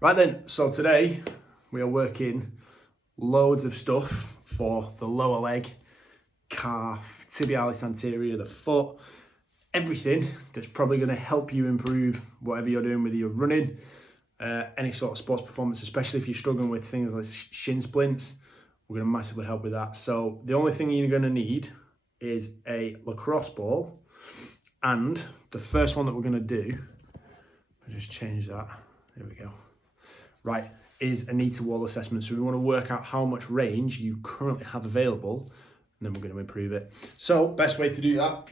Right then, so today we are working loads of stuff for the lower leg, calf, tibialis anterior, the foot, everything that's probably going to help you improve whatever you're doing with your running, any sort of sports performance, especially if you're struggling with things like shin splints. We're going to massively help with that. So the only thing you're going to need is a lacrosse ball, and the first one that we're going to do, I'll just change that, there we go. Right, is a knee to wall assessment. So we want to work out how much range you currently have available, and then we're going to improve it. So best way to do that,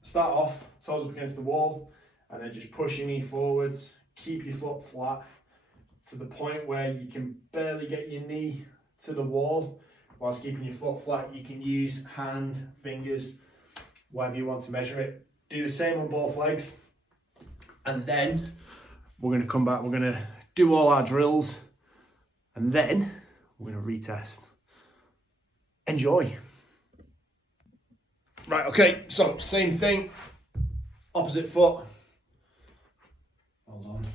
start off toes up against the wall, and then just push your knee forwards, keep your foot flat to the point where you can barely get your knee to the wall whilst keeping your foot flat. You can use hand, fingers, whatever you want to measure it. Do the same on both legs, and then we're going to come back, we're going to do all our drills, and then we're going to retest. Enjoy. Right, okay, so same thing, opposite foot. Hold on.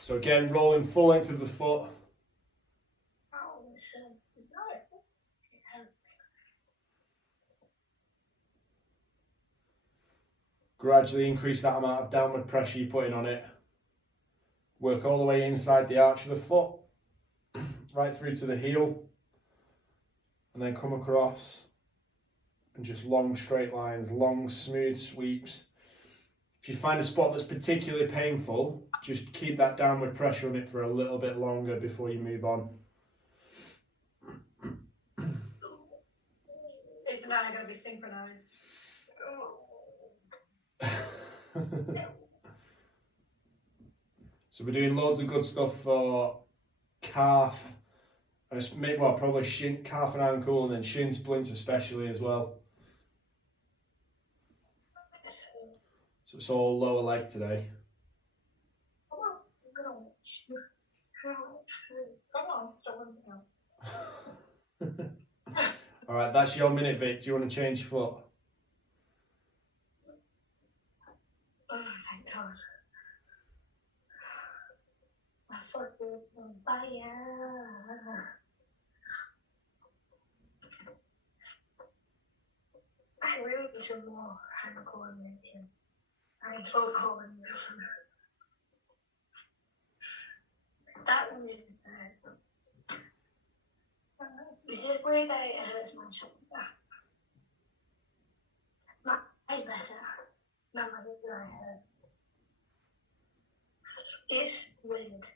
So again, rolling full length of the foot. Gradually increase that amount of downward pressure you're putting on it. Work all the way inside the arch of the foot, right through to the heel, and then come across and just long straight lines, long smooth sweeps. If you find a spot that's particularly painful, just keep that downward pressure on it for a little bit longer before you move on. It's not going to be synchronized. So we're doing loads of good stuff for calf, and it's probably shin, calf and ankle, and then shin splints especially as well. So it's all lower leg today. All right, that's your minute, Vic. Do you want to change your foot? Oh, thank God. My foot is on fire. I really need some more hand coordination. I mean, foot coordination. That one is nice. This is where that it hurts my shoulder. Mine's better. Not my big eye hurts. It's weird.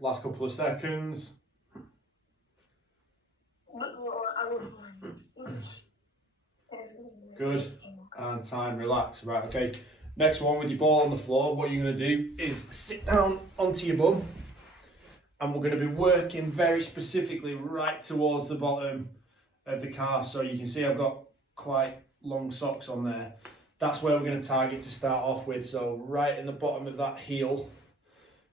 Last couple of seconds. Good. And time, relax. Right, okay. Next one, with your ball on the floor, what you're going to do is sit down onto your bum, and we're going to be working very specifically right towards the bottom of the calf. So you can see I've got quite long socks on there. That's where we're going to target to start off with. So right in the bottom of that heel,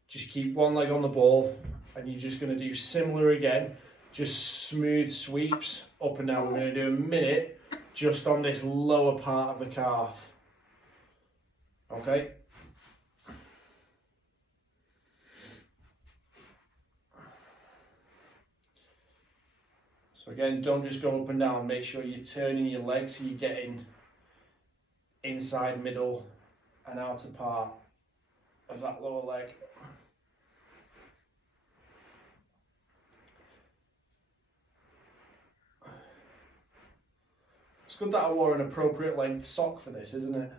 just keep one leg on the ball, and you're just going to do similar again, just smooth sweeps up and down. We're going to do a minute just on this lower part of the calf. Okay. So again, don't just go up and down. Make sure you're turning your legs so you're getting inside, middle, and outer part of that lower leg. It's good that I wore an appropriate length sock for this, isn't it?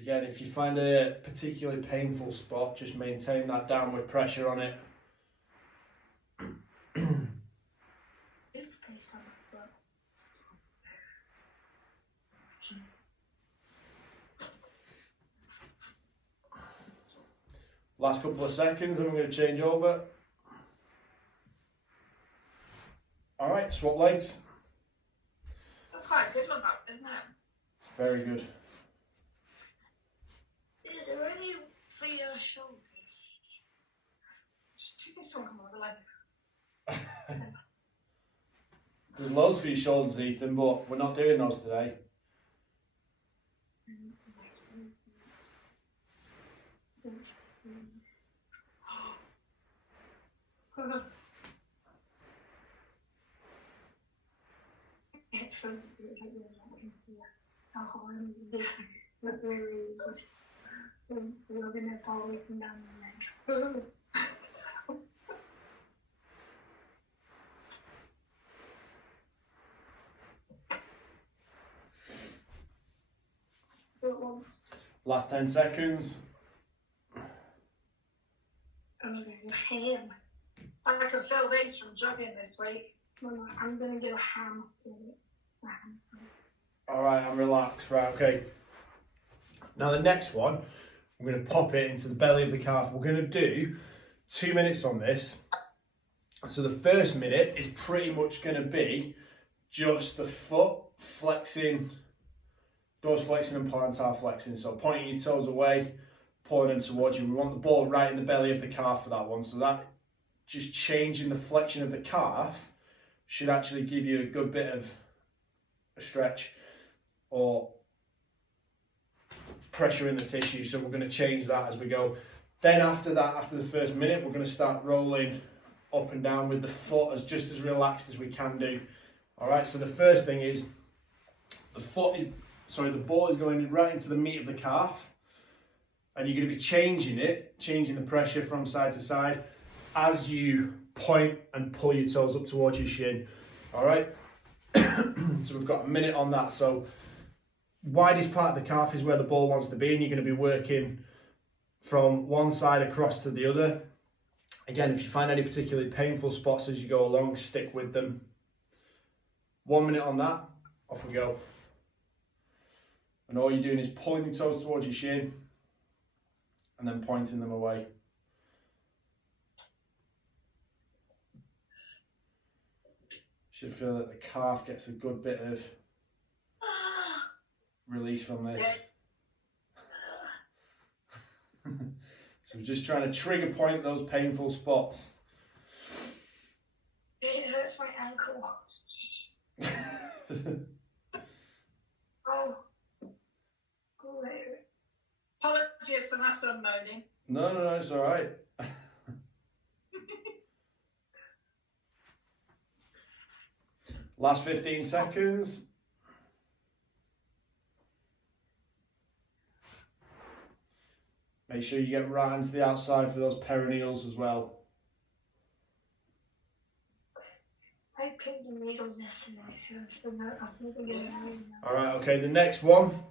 Again, if you find a particularly painful spot, just maintain that downward pressure on it. Last couple of seconds, and we're going to change over. All right, Alright, swap legs. That's quite a good one, that, isn't it? It's very good. Is there any for your shoulders? Just do this one, come on, like. There's loads for your shoulders, Ethan, but we're not doing those today. Last 10 seconds. Ham. I can feel these from jogging this week. No, I'm gonna do a ham. Alright, I'm relaxed. Right, okay. Now the next one, I'm going to pop it into the belly of the calf. We're going to do 2 minutes on this. So the first minute is pretty much going to be just the foot flexing, dorsal flexing and plantar flexing. So pointing your toes away, pulling them towards you. We want the ball right in the belly of the calf for that one. So that just changing the flexion of the calf should actually give you a good bit of a stretch or pressure in the tissue. So we're going to change that as we go. Then after that, after the first minute, we're going to start rolling up and down with the foot as just as relaxed as we can do. All right, so the first thing is the ball is going right into the meat of the calf, and you're going to be changing the pressure from side to side as you point and pull your toes up towards your shin. All right, so we've got a minute on that. So widest part of the calf is where the ball wants to be, and you're going to be working from one side across to the other. Again, if you find any particularly painful spots as you go along, stick with them. 1 minute on that, off we go. And all you're doing is pulling your toes towards your shin and then pointing them away. Should feel that the calf gets a good bit of release from this. So we're just trying to trigger point those painful spots. It hurts my ankle. Oh. Apologies for my son moaning. No, it's all right. Last 15 seconds. Make sure you get right into the outside for those perineals as well. I picked the needles yesterday, so I'm not getting it. All right, okay, the next one.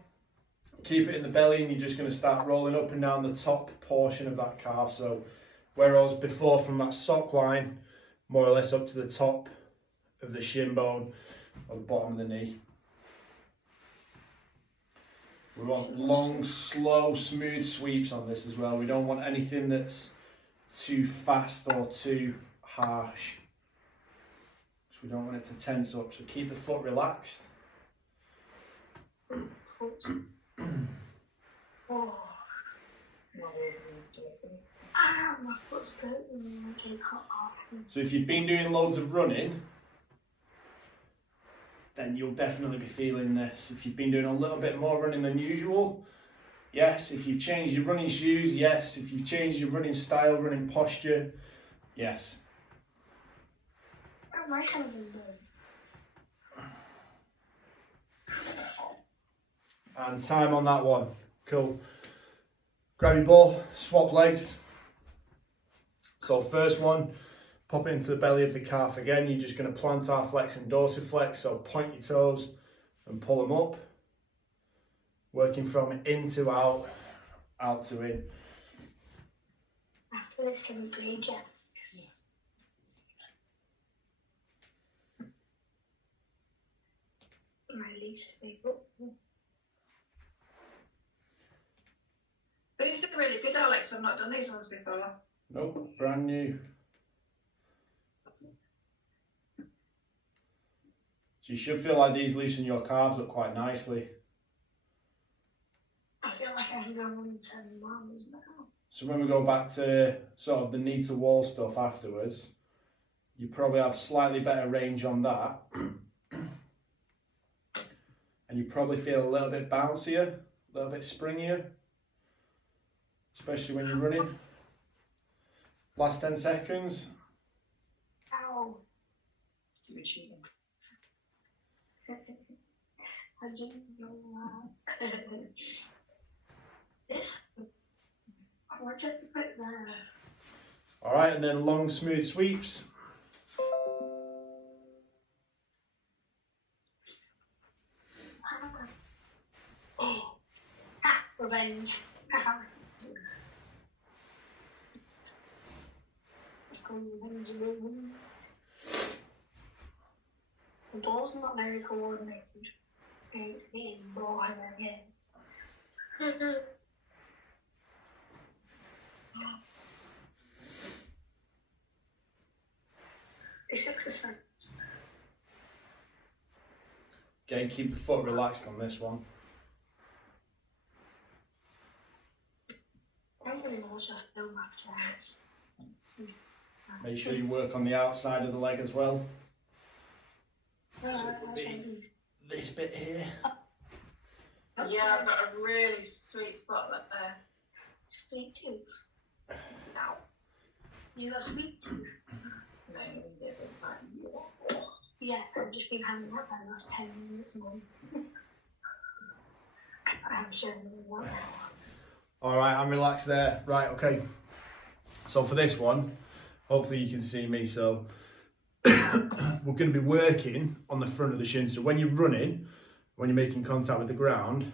Keep it in the belly, and you're just going to start rolling up and down the top portion of that calf. So whereas before from that sock line, more or less up to the top of the shin bone or the bottom of the knee. We want long, slow, smooth sweeps on this as well. We don't want anything that's too fast or too harsh. So we don't want it to tense up. So keep the foot relaxed. Oh. Ah, my foot's hurting. It's hot. So if you've been doing loads of running, then you'll definitely be feeling this. If you've been doing a little bit more running than usual, yes. If you've changed your running shoes, yes. If you've changed your running style, running posture, yes. Oh, my hands are blue. And time on that one. Cool. Grab your ball, swap legs. So first one, pop it into the belly of the calf again. You're just going to plantar flex and dorsiflex. So point your toes and pull them up. Working from in to out, out to in. After this, can we play jacks? My least favourite. These are really good, Alex. I've not done these ones before. Nope, brand new. So you should feel like these loosen your calves up quite nicely. I feel like I can go running 7 miles now. So when we go back to sort of the knee to wall stuff afterwards, you probably have slightly better range on that. And you probably feel a little bit bouncier, a little bit springier, especially when you're running. Last 10 seconds. Ow. You were cheating. I didn't know that. This. I want to put it there. All right, and then long, smooth sweeps. Ha! Revenge. It's called revenge. The ball's not very coordinated. It's getting boring again. It's exercise. Again, keep the foot relaxed on this one. I'm going to watch a film after this. Make sure you work on the outside of the leg as well. That's So it would what I be do. this bit here. Yeah, I've got a really sweet spot right there. Sweet tooth. Ow. You got sweet tooth? No, it's like, Yeah, I've just been hanging out there the last 10 minutes more. I'm sure you know that. All right, I'm relaxed there. Right, okay. So for this one, hopefully you can see me. So we're going to be working on the front of the shin. So when you're running, when you're making contact with the ground,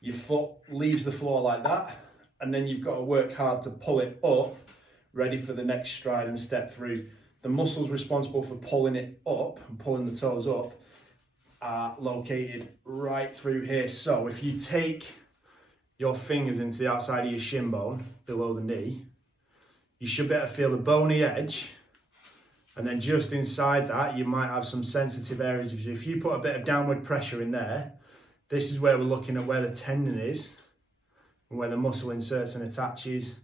your foot leaves the floor like that, and then you've got to work hard to pull it up, ready for the next stride and step through. The muscles responsible for pulling it up and pulling the toes up are located right through here. So if you take your fingers into the outside of your shin bone, below the knee, you should be able to feel the bony edge, and then just inside that you might have some sensitive areas. If you put a bit of downward pressure in there, this is where we're looking at where the tendon is and where the muscle inserts and attaches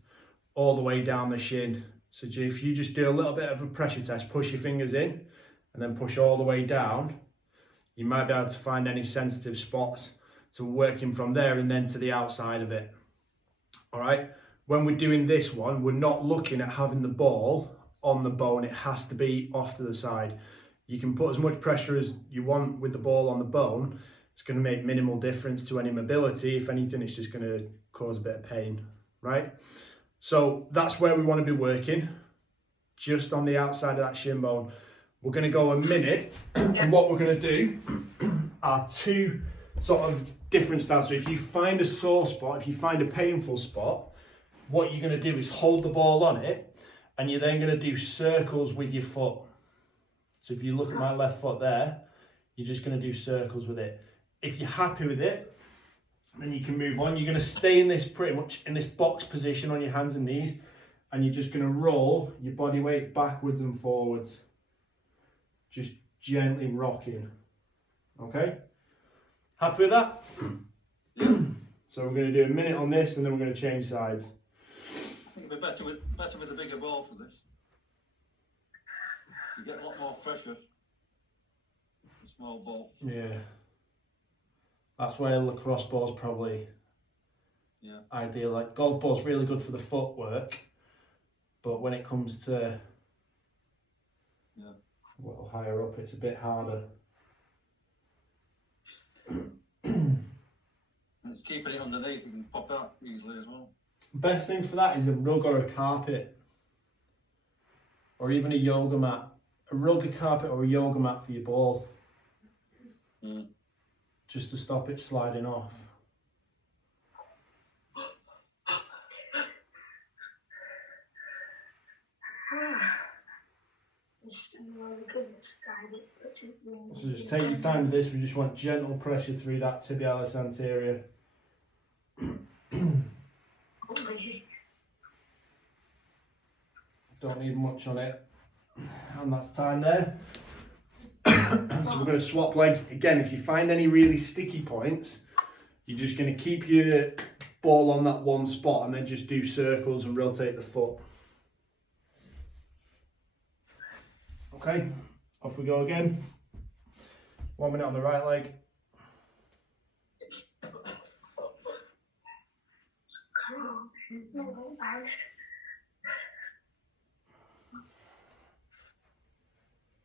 all the way down the shin. So if you just do a little bit of a pressure test, push your fingers in and then push all the way down, you might be able to find any sensitive spots. So we're working from there and then to the outside of it. All right, when we're doing this one, we're not looking at having the ball on the bone. It has to be off to the side. You can put as much pressure as you want with the ball on the bone. It's going to make minimal difference to any mobility. If anything, it's just going to cause a bit of pain, right? So that's where we want to be working, just on the outside of that shin bone. We're going to go a minute, and what we're going to do are two sort of different styles. So if you find a sore spot, if you find a painful spot, what you're going to do is hold the ball on it, and you're then going to do circles with your foot. So if you look at my left foot there, you're just going to do circles with it. If you're happy with it, then you can move on. You're going to stay in this pretty much in this box position on your hands and knees, and you're just going to roll your body weight backwards and forwards, just gently rocking. Okay? Happy with that? So we're going to do a minute on this, and then we're going to change sides. I think it'd be better with a bigger ball for this. You get a lot more pressure. A small ball. Yeah. That's where lacrosse ball's probably ideal. Like golf ball's really good for the footwork, but when it comes to well higher up, it's a bit harder. And it's keeping it underneath, you can pop out easily as well. Best thing for that is a rug or a carpet, or even a yoga mat. A rug, a carpet, or a yoga mat for your ball. Just to stop it sliding off. So just take your time with this. We just want gentle pressure through that tibialis anterior. Don't need much on it. And that's time there. So So we're going to swap legs. Again, if you find any really sticky points, you're just going to keep your ball on that one spot and then just do circles and rotate the foot. Okay, off we go again. 1 minute on the right leg. It's not bad.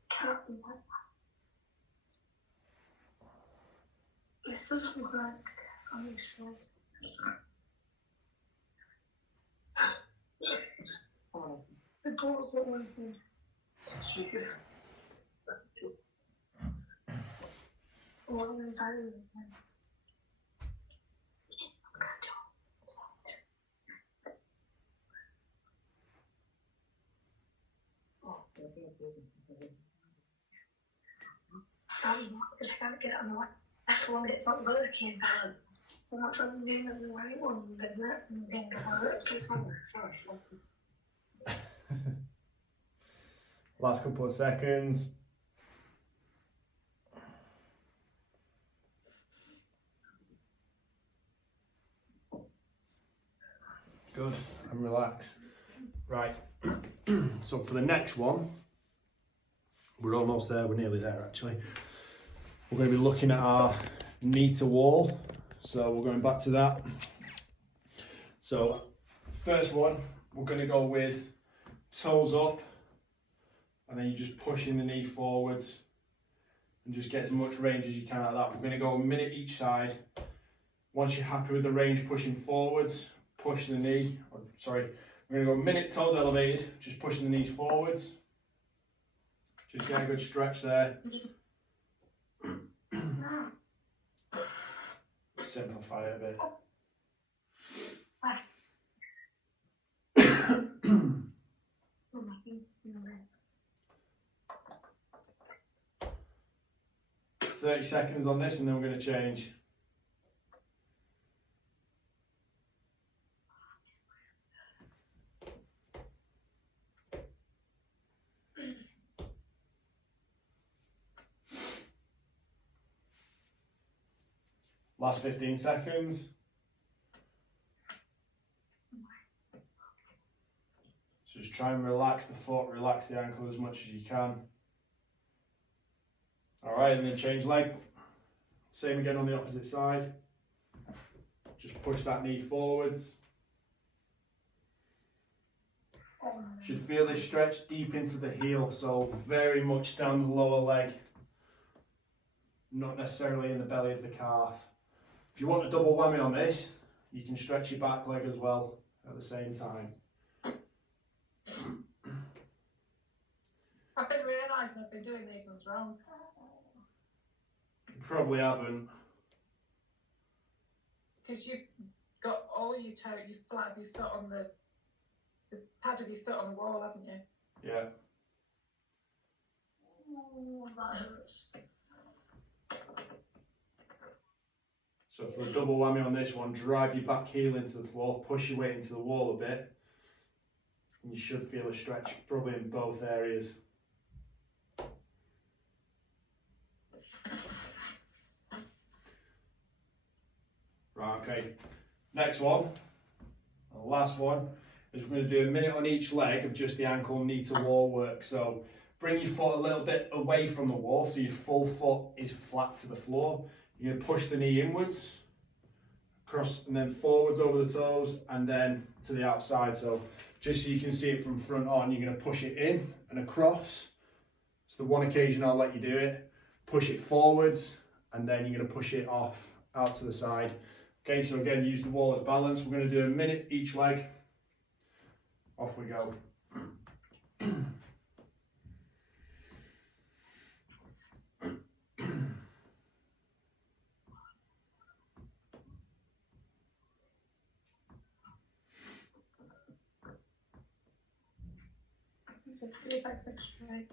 Can't be that bad. This doesn't work on this side. The balls are working. One inside of it. Just can't get it on the left one, it's not working. And that's what I'm doing on the right one, the left one thing. Sorry. Last couple of seconds. Good, and relax. Right, so for the next one, we're almost there, we're nearly there actually. We're going to be looking at our knee to wall. So we're going back to that. So first one, we're going to go with toes up, and then you just pushing the knee forwards and just get as much range as you can out of that. We're going to go a minute each side. Once you're happy with the range pushing forwards, push the knee, we're going to go a minute toes elevated, just pushing the knees forwards. Just get a good stretch there. Simplify it a bit. 30 seconds on this and then we're going to change. Last 15 seconds. So just try and relax the foot, relax the ankle as much as you can. All right, and then change leg. Same again on the opposite side. Just push that knee forwards. Should feel this stretch deep into the heel, so very much down the lower leg, not necessarily in the belly of the calf. If you want a double whammy on this, you can stretch your back leg as well at the same time. I've been realising I've been doing these ones wrong. You probably haven't. Because you've got all your toe, your flat of your foot on the pad of your foot on the wall, haven't you? Yeah. Ooh, that hurts. So for a double whammy on this one, drive your back heel into the floor, push your weight into the wall a bit, and you should feel a stretch probably in both areas. Right, okay. Next one, the last one, is we're going to do a minute on each leg of just the ankle knee to wall work. So bring your foot a little bit away from the wall so your full foot is flat to the floor. You're going to push the knee inwards, across and then forwards over the toes and then to the outside. So just so you can see it from front on, you're going to push it in and across. It's the one occasion I'll let you do it. Push it forwards and then you're going to push it off out to the side. Okay, so again, use the wall as balance. We're going to do a minute each leg. Off we go. So really back leg straight.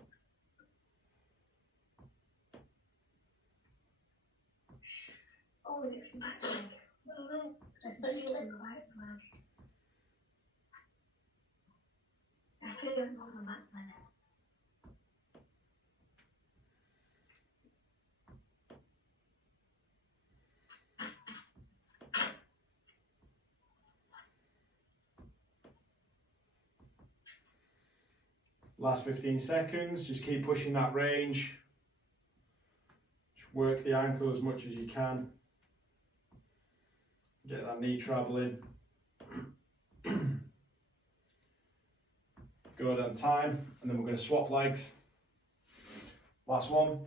Oh, is it from back leg? No. I said you on the right leg. I feel it on the back leg. Last 15 seconds, just keep pushing that range. Just work the ankle as much as you can. Get that knee travelling. Good on time, and then we're going to swap legs. Last one.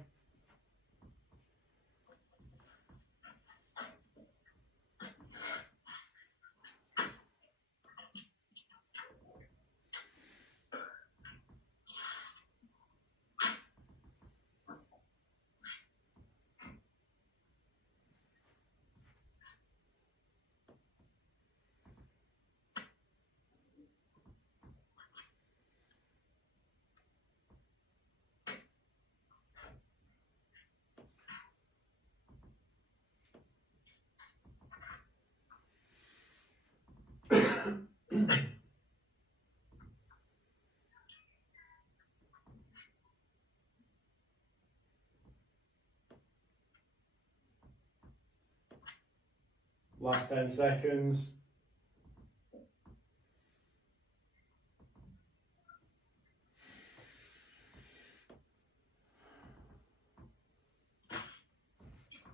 Last 10 seconds.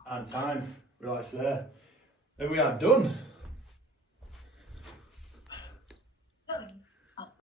And time. Relax there. Then we are done.